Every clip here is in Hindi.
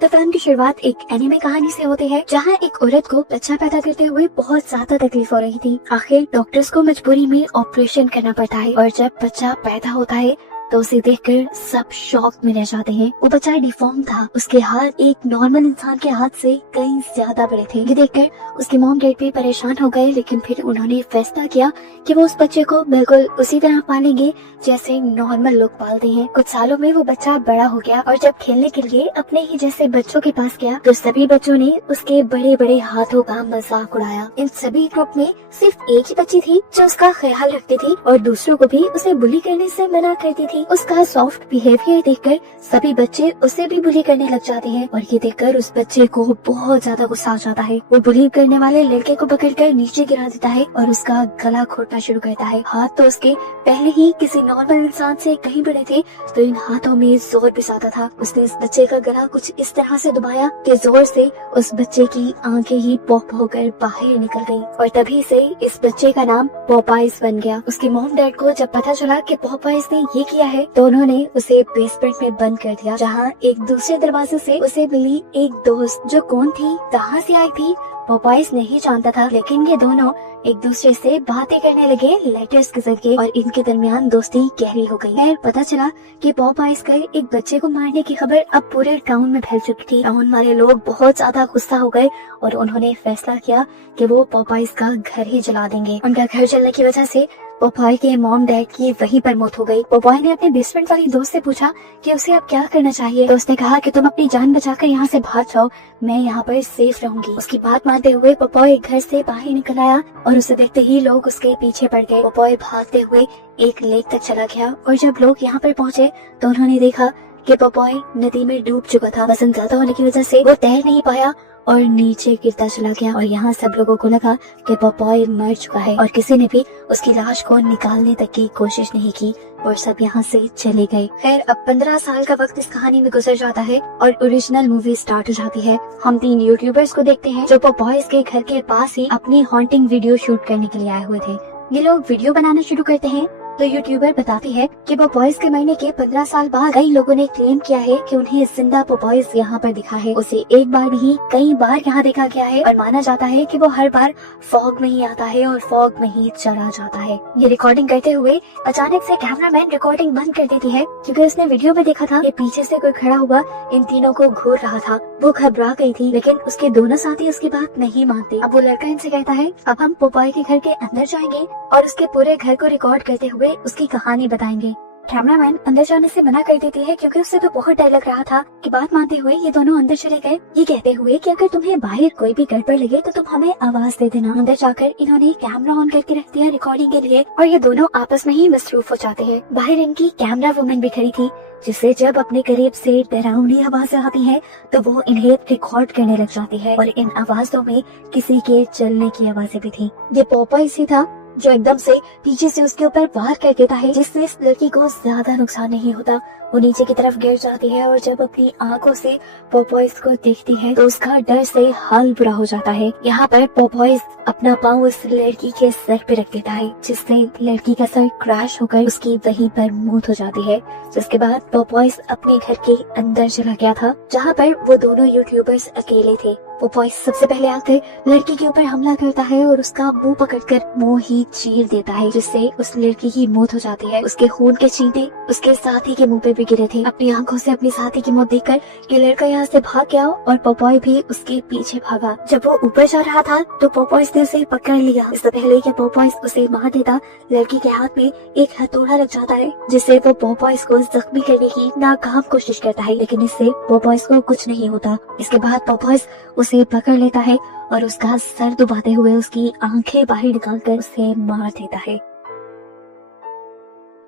तो फिल्म की शुरुआत एक एनिमे कहानी से होती है, जहाँ एक औरत को बच्चा पैदा करते हुए बहुत ज्यादा तकलीफ हो रही थी। आखिर डॉक्टर्स को मजबूरी में ऑपरेशन करना पड़ता है और जब बच्चा पैदा होता है तो उसे देखकर सब शॉक में रह जाते हैं। वो बच्चा डिफॉर्म था, उसके हाथ एक नॉर्मल इंसान के हाथ से कई ज्यादा बड़े थे। ये देखकर उसके मॉम डैड भी परेशान हो गए, लेकिन फिर उन्होंने फैसला किया कि वो उस बच्चे को बिल्कुल उसी तरह पालेंगे जैसे नॉर्मल लोग पालते हैं। कुछ सालों में वो बच्चा बड़ा हो गया और जब खेलने के लिए अपने ही जैसे बच्चों के पास गया तो सभी बच्चों ने उसके बड़े बड़े हाथों का मजाक उड़ाया। इन सभी ग्रुप में सिर्फ एक ही बच्ची थी जो उसका ख्याल रखती थी और दूसरों को भी उसे बुली करने से मना करती थी। उसका सॉफ्ट बिहेवियर देखकर सभी बच्चे उसे भी बुली करने लग जाते हैं और ये देखकर उस बच्चे को बहुत ज्यादा गुस्सा आ जाता है। वो बुली करने वाले लड़के को पकड़कर नीचे गिरा देता है और उसका गला घोटना शुरू करता है। हाथ तो उसके पहले ही किसी नॉर्मल इंसान से कहीं बड़े थे, तो इन हाथों में जोर भी ज्यादा था। उसने इस बच्चे का गला कुछ इस तरह से दबाया कि जोर से उस बच्चे की आंखें ही पॉप होकर बाहर निकल गई और तभी से इस बच्चे का नाम पॉपाइज बन गया। उसके मॉम डैड को जब पता चला कि पॉपाइज ने ये किया है तो उन्होंने उसे बेसमेंट में बंद कर दिया, जहाँ एक दूसरे दरवाजे से उसे मिली एक दोस्त जो कौन थी, कहाँ से आई थी, पॉपाइज नहीं जानता था। लेकिन ये दोनों एक दूसरे से बातें करने लगे लेटर्स के जरिए और इनके दरमियान दोस्ती गहरी हो गई। खैर पता चला कि पॉपाइज का एक बच्चे को मारने की खबर अब पूरे टाउन में फैल चुकी थी। टाउन वाले लोग बहुत ज्यादा गुस्सा हो गए और उन्होंने फैसला किया कि वो पॉपाइज का घर ही जला देंगे। उनका घर जलने की वजह से पोपाई के मॉम डैड की वहीं पर मौत हो गई। पोपाई ने अपने बेसमेंट वाली दोस्त से पूछा कि उसे अब क्या करना चाहिए, तो उसने कहा कि तुम अपनी जान बचाकर यहाँ से भाग जाओ, मैं यहाँ पर सेफ रहूंगी। उसकी बात मानते हुए पोपाई घर से बाहर निकल आया और उसे देखते ही लोग उसके पीछे पड़ गए। पोपाई भागते हुए एक लेक तक चला गया और जब लोग यहाँ पर पहुँचे तो उन्होंने देखा कि पोपाई नदी में डूब चुका था। वजन ज्यादा होने की वजह से वो तैर नहीं पाया और नीचे गिरता चला गया और यहाँ सब लोगों को लगा कि पॉपाई मर चुका है और किसी ने भी उसकी लाश को निकालने तक की कोशिश नहीं की और सब यहाँ से चले गए। खैर अब 15 साल का वक्त इस कहानी में गुजर जाता है और ओरिजिनल मूवी स्टार्ट हो जाती है। हम 3 यूट्यूबर्स को देखते हैं जो पॉपाइज के घर के पास ही अपनी हॉन्टिंग वीडियो शूट करने के लिए आए हुए थे। ये लोग वीडियो बनाना शुरू करते हैं तो यूट्यूबर बताती है कि पॉपाइज के मरने के 15 साल बाद कई लोगों ने क्लेम किया है कि उन्हें जिंदा पॉपाइज यहाँ पर दिखा है। उसे एक बार नहीं कई बार यहाँ देखा गया है और माना जाता है कि वो हर बार फॉग में ही आता है और फॉग में ही चला जाता है। ये रिकॉर्डिंग करते हुए अचानक से कैमरामैन रिकॉर्डिंग बंद कर देती है क्योंकि उसने वीडियो में देखा था कि पीछे से कोई खड़ा हुआ इन तीनों को घूर रहा था। वो घबरा गई थी लेकिन उसके दोनों साथी उसकी बात नहीं मानते। अब वो लड़का इनसे कहता है अब हम पॉपाई के घर के अंदर जाएंगे और उसके पूरे घर को रिकॉर्ड करते हुए उसकी कहानी बताएंगे। कैमरामैन अंदर जाने से मना कर देती है क्योंकि उससे तो बहुत डर लग रहा था कि बात मानते हुए ये दोनों अंदर चले गए, ये कहते हुए कि अगर तुम्हें बाहर कोई भी गड़बड़ लगे तो तुम हमें आवाज दे देना। अंदर जाकर इन्होंने कैमरा ऑन करके रख दिया रिकॉर्डिंग के लिए और ये दोनों आपस में ही मसरूफ हो जाते हैं। बाहर इनकी कैमरा वुमन भी खड़ी थी जिससे जब अपने करीब से डरावनी आवाजें आती हैं तो वो इन्हें रिकॉर्ड करने लग जाती है और इन आवाजों में किसी के चलने की आवाजें भी थी। ये पॉपाइज ही था जो एकदम से पीछे से उसके ऊपर वार कर देता है जिससे इस लड़की को ज्यादा नुकसान नहीं होता। वो नीचे की तरफ गिर जाती है और जब अपनी आंखों से पॉपाइज को देखती है तो उसका डर से हाल बुरा हो जाता है। यहाँ पर पॉपाइज अपना पाँव उस लड़की के सर पे रख देता है जिससे लड़की का सर क्रैश होकर उसकी वहीं पर मौत हो जाती है। जिसके बाद पॉपाइज अपने घर के अंदर चला गया था जहाँ पर वो दोनों यूट्यूबर्स अकेले थे। पॉपाइज सबसे पहले आकर लड़की के ऊपर हमला करता है और उसका मुंह पकड़कर मुंह ही चीर देता है जिससे उस लड़की की मौत हो जाती है। उसके खून के छींटे उसके साथी के मुंह पे भी गिरे थे। अपनी आंखों से अपनी साथी की मौत देखकर ये लड़का यहाँ से भाग गया और पॉपाई भी उसके पीछे भागा। जब वो ऊपर जा रहा था तो पॉपाइज ने उसे पकड़ लिया। इससे पहले कि पॉपाइज उसे मार देता लड़की के हाथ में एक हथौड़ा लग जाता है जिससे वो पॉपाइज को जख्मी करने की नाकाम कोशिश करता है, लेकिन इससे पॉपाइज को कुछ नहीं होता। इसके बाद पॉपाइज उसे पकड़ लेता है और उसका सर दबाते हुए उसकी आंखें बाहर निकालकर उसे मार देता है।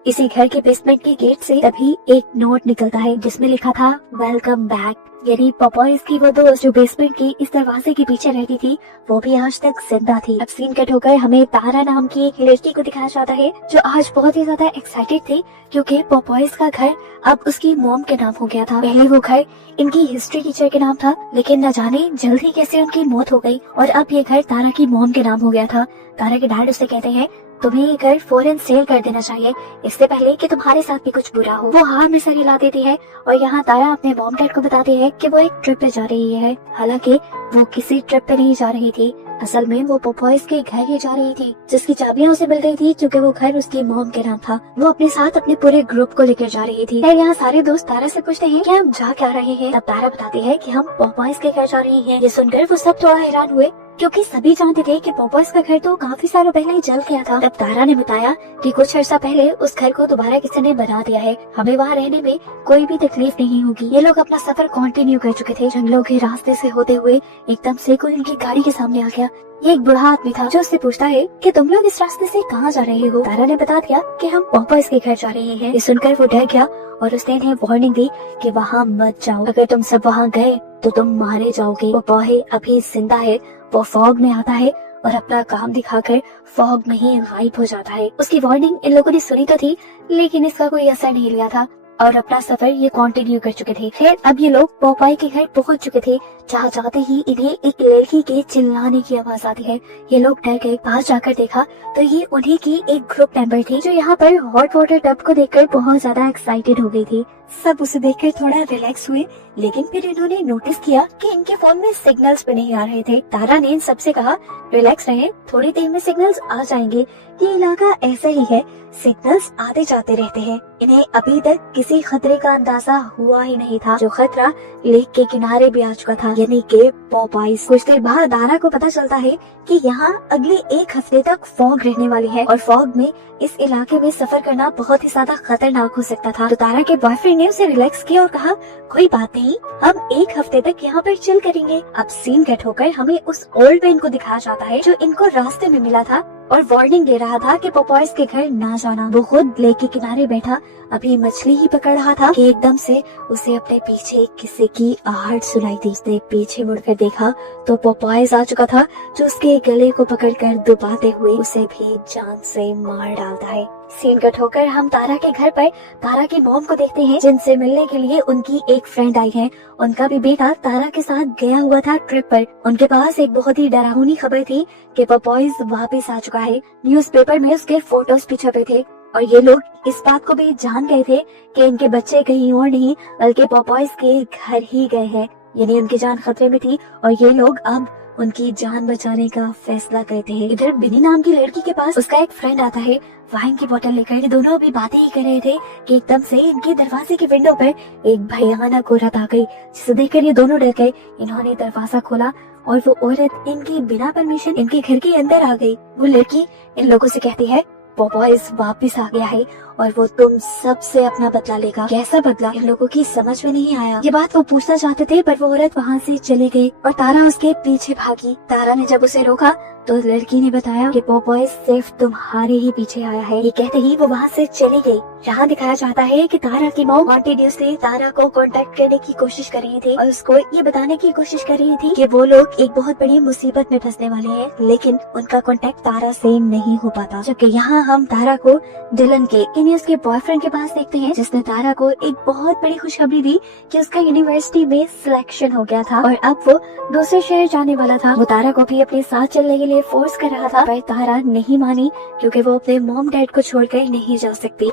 इसी घर के बेसमेंट के गेट से तभी एक नोट निकलता है जिसमें लिखा था वेलकम बैक। यानी पॉपाइज की वो दोस्त जो बेसमेंट के इस दरवाजे के पीछे रहती थी वो भी आज तक जिंदा थी। अब सीन कट होकर हमें तारा नाम की एक लड़की को दिखाया जाता है जो आज बहुत ही ज्यादा एक्साइटेड थी क्योंकि पॉपाइज का घर अब उसकी मॉम के नाम हो गया था। पहले वो घर इनकी हिस्ट्री टीचर के नाम था लेकिन न जाने जल्दी कैसे उनकी मौत हो गई और अब ये घर तारा की मॉम के नाम हो गया था। तारा के डैड उसे कहते हैं तुम्हें ये घर फौरन सेल कर देना चाहिए, इससे पहले कि तुम्हारे साथ भी कुछ बुरा हो। वो हाँ में सर हिला देती है और यहाँ तारा अपने मॉम डैड को बताती है कि वो एक ट्रिप पे जा रही है। हालांकि वो किसी ट्रिप पे नहीं जा रही थी, असल में वो पोपॉयज के घर ही जा रही थी, जिसकी चाबियां उसे मिल गई थी क्योंकि वो घर उसकी मॉम के नाम था। वो अपने साथ अपने पूरे ग्रुप को लेकर जा रही थी। यहाँ सारे दोस्त तारा से पूछते हैं कि हम जा क्या रहे हैं। तब तारा बताती है कि हम पोपॉयज के घर जा रही हैं। ये सुनकर वो सब थोड़ा हैरान हुए क्योंकि सभी जानते थे कि पोपॉयज का घर तो काफी सालों पहले ही जल गया था। तब तारा ने बताया कि कुछ अर्सा पहले उस घर को दोबारा किसी ने बना दिया है, हमें वहाँ रहने में कोई भी तकलीफ नहीं होगी। ये लोग अपना सफर कंटिन्यू कर चुके थे। जंगलों के रास्ते से होते हुए एकदम से कोई उनकी गाड़ी के सामने आ गया। ये एक बूढ़ा आदमी था जो उससे पूछता है कि तुम लोग इस रास्ते से कहाँ जा रहे हो। तारा ने बता दिया कि हम पोपॉयज के घर जा रहे हैं। ये सुनकर वो डर गया और उसने इन्हें वार्निंग दी कि वहाँ मत जाओ, अगर तुम सब वहाँ गए तो तुम मारे जाओगे। पोपॉय अभी जिंदा है, वो फॉग में आता है और अपना काम दिखाकर फॉग में ही गायब हो जाता है। उसकी वार्निंग इन लोगों ने सुनी तो थी, लेकिन इसका कोई असर नहीं लिया था और अपना सफर ये कंटिन्यू कर चुके थे। फिर अब ये लोग पोपॉय के घर पहुंच चुके थे। जहाँ जाते ही इन्हें एक लड़की के चिल्लाने की आवाज आती है। ये लोग डर गए। पास जाकर देखा तो ये उन्हीं की एक ग्रुप मेंबर थी जो यहाँ पर हॉट वाटर टब को देखकर बहुत ज्यादा एक्साइटेड हो गई थी। सब उसे देखकर थोड़ा रिलैक्स हुए, लेकिन फिर इन्होंने नोटिस किया कि इनके फोन में सिग्नल्स भी नहीं आ रहे थे। तारा ने इन सबसे कहा रिलैक्स रहें, थोड़ी देर में सिग्नल्स आ जाएंगे। ये इलाका ऐसा ही है, सिग्नल्स आते जाते रहते हैं। इन्हें अभी तक किसी खतरे का अंदाजा हुआ ही नहीं था। जो खतरा लेक के किनारे भी आ चुका था, यानी कि पोपॉयज। कुछ देर बाद तारा को पता चलता है कि यहाँ अगले एक हफ्ते तक फॉग रहने वाली है और फॉग में इस इलाके में सफर करना बहुत ही ज्यादा खतरनाक हो सकता था। तो तारा के बॉयफ्रेंड ने उसे रिलैक्स किया और कहा कोई बात नहीं, हम एक हफ्ते तक यहाँ पर चिल करेंगे। अब सीन कट होकर हमें उस ओल्ड मैन को दिखाया जाता है जो इनको रास्ते में मिला था और वार्निंग दे रहा था कि पोपॉयज के घर ना जाना। वो खुद लेक के किनारे बैठा अभी मछली ही पकड़ रहा था कि एकदम से उसे अपने पीछे किसी की आहट सुनाई दी। उसने पीछे मुड़कर देखा तो पोपॉयज आ चुका था जो उसके गले को पकड़कर दबाते हुए उसे भी जान से मार डालता है। सीन कट होकर हम तारा के घर पर तारा की मॉम को देखते हैं, जिनसे मिलने के लिए उनकी एक फ्रेंड आई है। उनका भी बेटा तारा के साथ गया हुआ था ट्रिप पर। उनके पास एक बहुत ही डरावनी खबर थी कि पोपॉयज वापस आ चुका है। न्यूज़पेपर में उसके फोटोज भी छपे थे और ये लोग इस बात को भी जान गए थे कि इनके बच्चे कहीं और नहीं बल्कि पोपॉयज के घर ही गए हैं, यानी उनकी जान खतरे में थी और ये लोग अब उनकी जान बचाने का फैसला करते हैं। इधर बिनी नाम की लड़की के पास उसका एक फ्रेंड आता है वाइन की बोतल लेकर। ये दोनों अभी बातें ही कर रहे थे कि एकदम से इनके दरवाजे की विंडो पर एक भयानक औरत आ गई, जिसे देखकर ये दोनों डर गए। इन्होंने दरवाजा खोला और वो औरत इनकी बिना परमिशन इनके घर के अंदर आ गई। वो लड़की इन लोगों से कहती है पोपॉयज वापस आ गया है और वो तुम सबसे अपना बदला लेगा। कैसा बदला, इन लोगों की समझ में नहीं आया। ये बात वो पूछना चाहते थे पर वो औरत वहाँ से चली गई और तारा उसके पीछे भागी। तारा ने जब उसे रोका तो लड़की ने बताया कि पोपॉयज सिर्फ तुम्हारे ही पीछे आया है। ये कहते ही वो वहाँ से चली गई। यहाँ दिखाया जाता है कि तारा की मॉम कंटिन्यूअसली तारा को कांटेक्ट करने की कोशिश कर रही थी और उसको ये बताने की कोशिश कर रही थी कि वो लोग एक बहुत बड़ी मुसीबत में फंसने वाले हैं, लेकिन उनका कांटेक्ट तारा से नहीं हो पाता। जबकि यहाँ हम तारा को डिलन के उसके बॉयफ्रेंड के पास देखते हैं, जिसने तारा को एक बहुत बड़ी खुशखबरी दी कि उसका यूनिवर्सिटी में सिलेक्शन हो गया था और अब वो दूसरे शहर जाने वाला था। वो तारा को भी अपने साथ चलने के लिए फोर्स कर रहा था पर तारा नहीं मानी क्योंकि वो अपने मॉम डैड को छोड़कर नहीं जा सकती।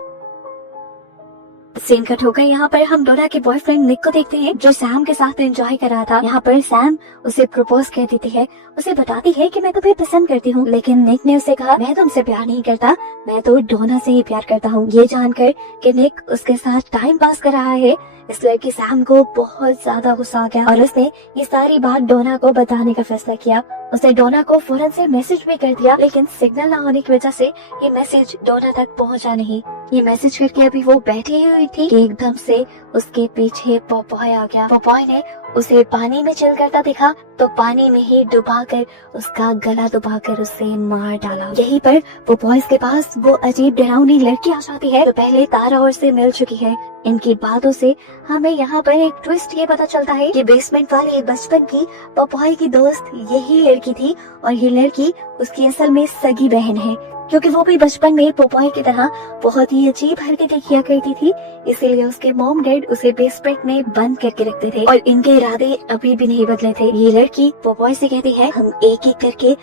सीन कट हो गए। यहाँ पर हम डोरा के बॉयफ्रेंड निक को देखते हैं जो सैम के साथ एंजॉय कर रहा था। यहाँ पर सैम उसे प्रपोज कर देती है, उसे बताती है कि मैं तुम्हें पसंद करती हूँ, लेकिन निक ने उसे कहा मैं तुमसे प्यार नहीं करता, मैं तो डोना से ही प्यार करता हूँ। ये जानकर कि निक उसके साथ टाइम पास कर रहा है, इस लड़की सैम को बहुत ज्यादा गुस्सा आ गया और उसने ये सारी बात डोना को बताने का फैसला किया। उसने डोना को फौरन से मैसेज भी कर दिया, लेकिन सिग्नल ना होने की वजह से ये मैसेज डोना तक पहुंचा नहीं। ये मैसेज करके अभी वो बैठी हुई थी कि एकदम से उसके पीछे पोपॉय आ गया। पोपॉय ने उसे पानी में चिल करता देखा तो पानी में ही डुबाकर उसका गला दबाकर उसे मार डाला। यहीं पर पोपॉयज के पास वो अजीब डरावनी लड़की आ जाती है तो पहले तारा और से मिल चुकी है। इनकी बातों से हमें यहाँ पर एक ट्विस्ट ये पता चलता है कि बेसमेंट वाले बचपन की पोपॉय की दोस्त यही लड़की थी और ये लड़की उसकी असल में सगी बहन है, क्योंकि वो भी बचपन में पोपॉय की तरह बहुत ही अजीब हरकतें किया करती थी, इसीलिए उसके मॉम डैड उसे बेसमेंट में बंद करके रखते थे और इनके इरादे अभी भी नहीं बदले थे। ये लड़की पोपॉय से कहती है हम एक एक करके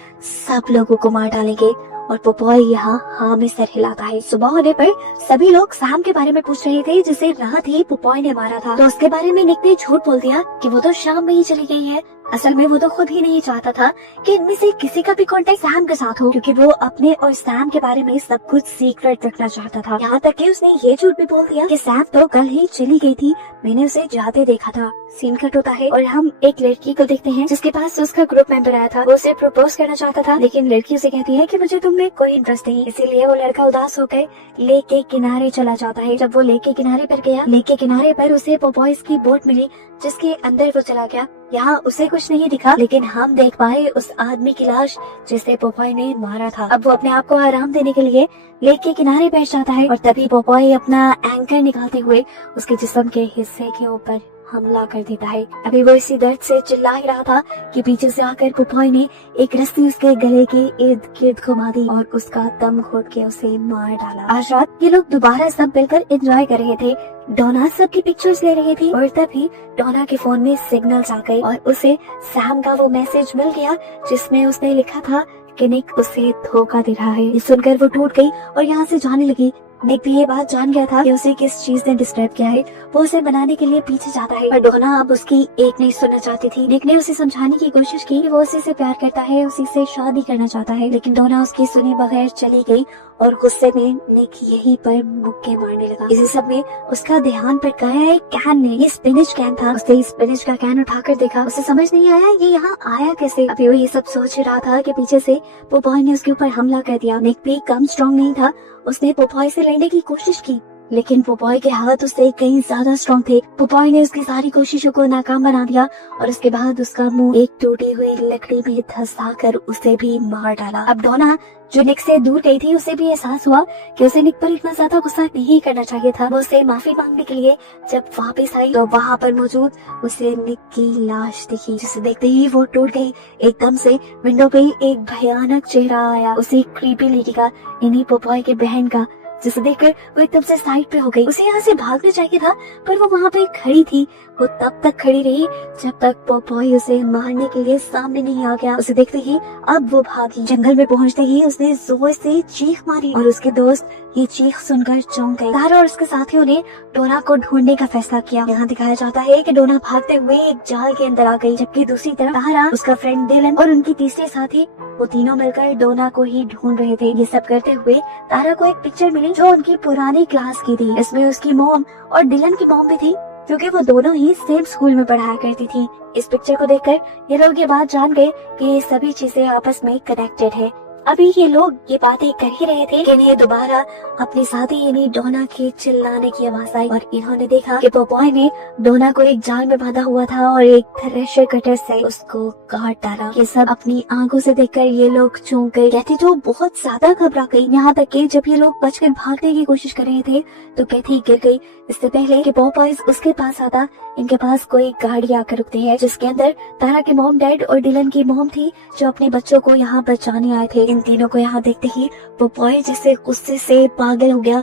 सब लोगों को मार डालेंगे और पोपॉय यहाँ हाँ में सर हिलाता है। सुबह होने पर सभी लोग सैम के बारे में पूछ रहे थे जिसे रात ही पोपॉय ने मारा था। तो उसके बारे में निक ने झूठ बोल दिया कि वो तो शाम में ही चली गई है। असल में वो तो खुद ही नहीं चाहता था कि इनमें से किसी का भी कांटेक्ट सैम के साथ हो, क्योंकि वो अपने और सैम के बारे में सब कुछ सीक्रेट रखना चाहता था। यहाँ तक कि उसने ये झूठ भी बोल दिया कि सैम तो कल ही चली गई थी, मैंने उसे जाते देखा था। सीन कट होता है और हम एक लड़की को देखते हैं जिसके पास उसका ग्रुप मेंबर आया था। वो उसे प्रपोज करना चाहता था, लेकिन लड़की उसे कहती है कि मुझे तुममें कोई इंटरेस्ट नहीं। इसीलिए वो लड़का उदास होकर लेक के किनारे चला जाता है। जब वो लेक के किनारे पर गया, लेक के किनारे पर उसे पोपॉयज की बोट मिली जिसके अंदर वो चला गया। यहाँ उसे कुछ नहीं दिखा, लेकिन हम देख पाए उस आदमी की लाश जिसे पोपॉय ने मारा था। अब वो अपने आप को आराम देने के लिए लेक के किनारे बैठ जाता है और तभी पोपॉय अपना एंकर निकालते हुए उसके जिस्म के हिस्से के ऊपर हमला कर देता है। अभी वो इसी दर्द से चिल्ला ही रहा था कि पीछे से आकर पोपॉय ने एक रस्सी उसके गले के इर्द गिर्द घुमा दी और उसका दम घोट के उसे मार डाला। आज रात ये लोग दोबारा सब मिलकर एंजॉय कर रहे थे। डोना सबकी पिक्चर्स ले रही थी और तभी डोना के फोन में सिग्नल्स आ गए और उसे सैम का वो मैसेज मिल गया जिसमें उसने लिखा था कि निक उसे धोखा दे रहा है। ये सुनकर वो टूट गई और यहाँ से जाने लगी। निक भी ये बात जान गया था कि उसे किस चीज ने डिस्टर्ब किया है। वो उसे बनाने के लिए पीछे जाता है, पर डोना अब उसकी एक नहीं सुनना चाहती थी। निक ने उसे समझाने की कोशिश की कि वो उसी से प्यार करता है, उसी से शादी करना चाहता है, लेकिन डोना उसकी सुने बगैर चली गई और गुस्से में निक यहीं पर मुक्के मारने लगा। इसी सब में उसका ध्यान भटकाया एक कैन ने। ये स्पिनिच कैन था। उसने स्पिनिच का कैन उठाकर देखा। उसे समझ नहीं आया ये यहाँ आया कैसे। अभी वो ये सब सोच रहा था कि पीछे से पोपॉय ने उसके ऊपर हमला कर दिया। निक भी कम स्ट्रॉन्ग नहीं था। उसने पोपॉय से लड़ने की कोशिश की, लेकिन पोपॉय के हाथ उससे कहीं ज्यादा स्ट्रॉन्ग थे। पोपॉय ने उसकी सारी कोशिशों को नाकाम बना दिया और उसके बाद उसका मुंह एक टूटी हुई लकड़ी में धंसाकर उसे भी मार डाला। अब डोना जो निक से दूर गई थी, उसे भी एहसास हुआ कि उसे निक पर इतना ज्यादा गुस्सा नहीं करना चाहिए था। वो उसे माफी मांगने के लिए जब वापस आई तो वहाँ पर मौजूद उसे निक की लाश दिखी, जिसे देखते ही वो टूट गई। एकदम से विंडो पे एक भयानक चेहरा आया, उसी क्रीपी लेडी का, यानी पोपॉय की बहन का, जिसे देखकर वो एकदम से साइड पे हो गई। उसे यहाँ से भागना चाहिए था, पर वो वहाँ पे खड़ी थी। वो तब तक खड़ी रही जब तक पोपॉय उसे मारने के लिए सामने नहीं आ गया। उसे देखते ही अब वो भागी। जंगल में पहुँचते ही उसने जोर से चीख मारी और उसके दोस्त ये चीख सुनकर चौंक गए। तारा और उसके साथियों ने डोना को ढूंढने का फैसला किया। यहाँ दिखाया जाता है कि डोना भागते हुए एक जाल के अंदर आ गई, जबकि दूसरी तरफ तारा, उसका फ्रेंड डिलन और उनकी तीसरी साथी, वो तीनों मिलकर डोना को ही ढूंढ रहे थे। ये सब करते हुए तारा को एक पिक्चर मिली जो उनकी पुरानी क्लास की थी। इसमें उसकी मॉम और डिलन की मॉम भी थी, क्योंकि वो दोनों ही सेम स्कूल में पढ़ाया करती थी। इस पिक्चर को देखकर ये लोग ये बात जान गए कि ये सभी चीजें आपस में कनेक्टेड है। अभी ये लोग ये बातें कर ही रहे थे कि इन्हें दोबारा अपनी साथी यानी डोना के चिल्लाने की आवाज आई और इन्होंने देखा कि पोपॉय ने डोना को एक जाल में बांधा हुआ था और एक थ्रेशर कटर से उसको काट डाला। ये सब अपनी आंखों से देखकर ये लोग चौंक गए। कैथी तो बहुत ज्यादा घबरा गई। यहाँ तक कि जब ये लोग बचकर भागने की कोशिश कर रहे थे तो कैथी गिर गई। इससे पहले कि पोपॉय उसके पास आता, इनके पास कोई गाड़ी आकर रुकती है जिसके अंदर तारा के मॉम डैड और डिलन की मॉम थी, जो अपने बच्चों को यहाँ बचाने आए थे। इन तीनों को यहाँ देखते ही पोपॉय जिससे गुस्से से पागल हो गया,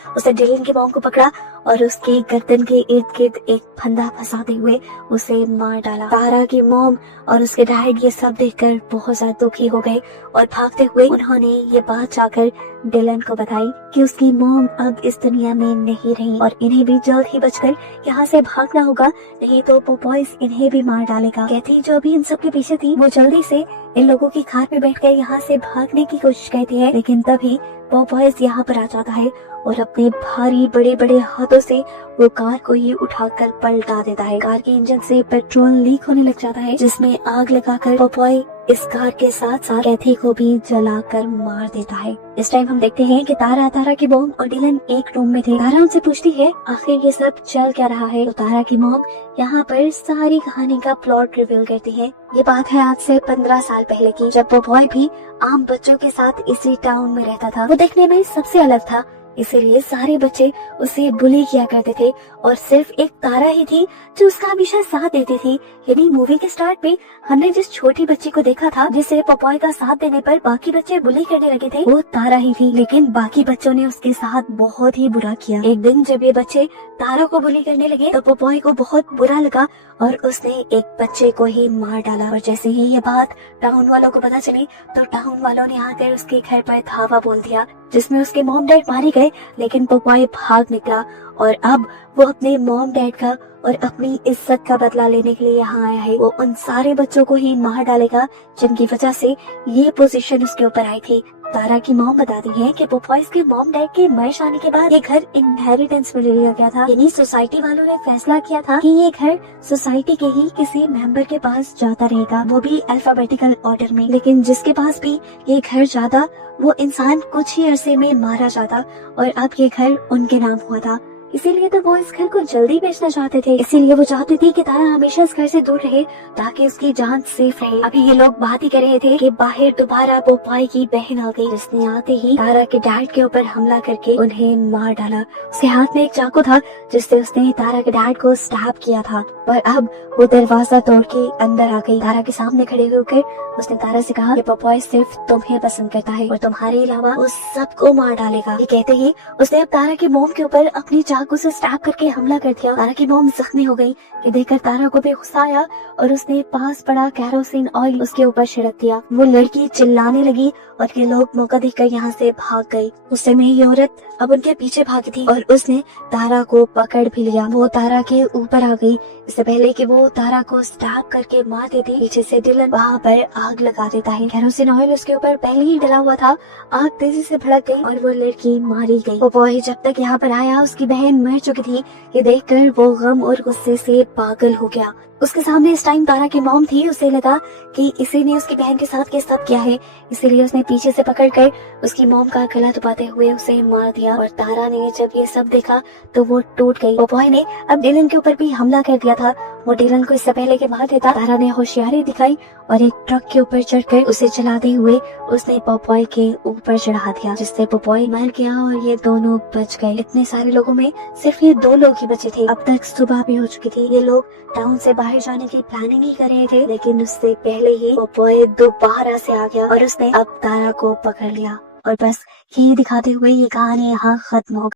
उसने डिलन की मॉम को पकड़ा और उसके गर्दन के इर्द गिर्द एक फंदा फंसाते हुए उसे मार डाला। तारा की मॉम और उसके डैड ये सब देखकर बहुत ज्यादा दुखी हो गए और भागते हुए उन्होंने ये बात जाकर डिलन को बताई कि उसकी मॉम अब इस दुनिया में नहीं रही और इन्हें भी जल्द ही बचकर यहाँ से भागना होगा, नहीं तो पोपॉयज इन्हें भी मार डालेगा। कैथी जो अभी इन सब के पीछे थी, वो जल्दी से इन लोगों की कार पे बैठकर यहाँ से भागने की कोशिश करती है, लेकिन तभी पोपॉयज यहाँ पर आ जाता है और अपने भारी बड़े बड़े हाथों से वो कार को ही उठाकर पलटा देता है। कार के इंजन से पेट्रोल लीक होने लग जाता है, जिसमें आग लगाकर पोपॉय इस कार के साथ साथ कैथी को भी जलाकर मार देता है। इस टाइम हम देखते हैं कि तारा की मॉम और डिलन एक रूम में थे। तारा उनसे पूछती है आखिर ये सब चल क्या रहा है, तो तारा की मॉम यहाँ पर सारी कहानी का प्लॉट रिवील करती है। ये बात है आज से 15 साल पहले की, जब पोपॉय भी आम बच्चों के साथ इसी टाउन में रहता था। वो देखने में सबसे अलग था, इसीलिए सारे बच्चे उसे बुली किया करते थे और सिर्फ एक तारा ही थी जो उसका हमेशा साथ देती थी। यानी मूवी के स्टार्ट में हमने जिस छोटी बच्ची को देखा था जिसे पॉपॉय का साथ देने पर बाकी बच्चे बुली करने लगे थे, वो तारा ही थी। लेकिन बाकी बच्चों ने उसके साथ बहुत ही बुरा किया। एक दिन जब ये बच्चे तारा को बुली करने लगे तो पॉपॉय को बहुत बुरा लगा और उसने एक बच्चे को ही मार डाला। और जैसे ही ये बात टाउन वालों को पता चली तो टाउन वालों ने आकर उसके घर पर धावा बोल दिया, जिसमें उसके मॉम डैड मारे गए। लेकिन पॉपॉय भाग निकला और अब वो अपने मॉम डैड का और अपनी इज्जत का बदला लेने के लिए यहाँ आया है। वो उन सारे बच्चों को ही मार डालेगा जिनकी वजह से ये पोजीशन उसके ऊपर आई थी। तारा की मॉम बताती है कि पॉपॉयज के मॉम डैड के मर जाने के बाद ये घर इनहेरिटेंस में ले लिया गया था। यानी सोसाइटी वालों ने फैसला किया था कि ये घर सोसाइटी के ही किसी मेंबर के पास जाता रहेगा, वो भी अल्फाबेटिकल ऑर्डर में। लेकिन जिसके पास भी ये घर जाता वो इंसान कुछ ही अरसे में मारा जाता और अब ये घर उनके नाम हुआ था। इसीलिए तो वो इस घर को जल्दी बेचना चाहते थे। इसीलिए वो चाहती थी कि तारा हमेशा इस घर से दूर रहे ताकि उसकी जान सेफ रहे। अभी ये लोग बात ही कर रहे थे कि बाहर दोबारा पॉपॉय की बहन आ गई, जिसने आते ही तारा के डैड के ऊपर हमला करके उन्हें मार डाला। उसके हाथ में एक चाकू था जिससे उसने तारा के डैड को स्टैब किया था और अब वो दरवाजा तोड़ के अंदर आ गई। तारा के सामने खड़े होकर उसने तारा से कहा कि पॉपॉय सिर्फ तुम्हें पसंद करता है और तुम्हारे अलावा वो सबको मार डालेगा। ये कहते ही उसने अब तारा की मोम के ऊपर अपनी चाकू से स्टैब करके हमला कर दिया। तारा की मोम जख्मी हो गई। ये देखकर तारा को भी गुस्सा आया और उसने पास पड़ा कैरोसिन ऑयल उसके ऊपर छिड़क दिया। वो लड़की चिल्लाने लगी और ये लोग मौका देखकर यहाँ से भाग गए। उस समय ये औरत अब उनके पीछे भागी थी और उसने तारा को पकड़ भी लिया। वो तारा के ऊपर आ गई। इससे पहले कि वो तारा को स्टैब करके मार देती, पीछे से डिलन वहाँ पर आग लगा देता है। कैरोसिन ऑयल उसके ऊपर पहले ही डला हुआ था। आग तेजी से भड़क गई और वो लड़की मारी गई। पॉपॉय जब तक यहाँ पर आया उसकी बहन मर चुकी थी। ये देखकर वो गम और गुस्से से पागल हो गया। उसके सामने इस टाइम तारा की मॉम थी। उसे लगा कि इसी ने उसकी बहन के साथ ये सब किया है, इसीलिए उसने पीछे से पकड़कर उसकी मॉम का गला दबाते हुए उसे मार दिया। और तारा ने जब ये सब देखा तो वो टूट गई। पॉपॉय ने अब डिलन के ऊपर भी हमला कर दिया था। वो डिलन को इससे पहले के मार देता, तारा ने होशियारी दिखाई और एक ट्रक के ऊपर चढ़कर उसे चलाते हुए उसने पॉपॉय के ऊपर चढ़ा दिया, जिससे पॉपॉय मर गया और ये दोनों बच गए। इतने सारे लोगों में सिर्फ ये 2 लोग ही बचे थे। अब तक सुबह भी हो चुकी थी। ये लोग टाउन से बाहर जाने की प्लानिंग ही कर रहे थे, लेकिन उससे पहले ही पॉपॉय दोबारा से आ गया और उसने अब तारा को पकड़ लिया। और बस यही दिखाते हुए ये कहानी यहाँ खत्म हो गई।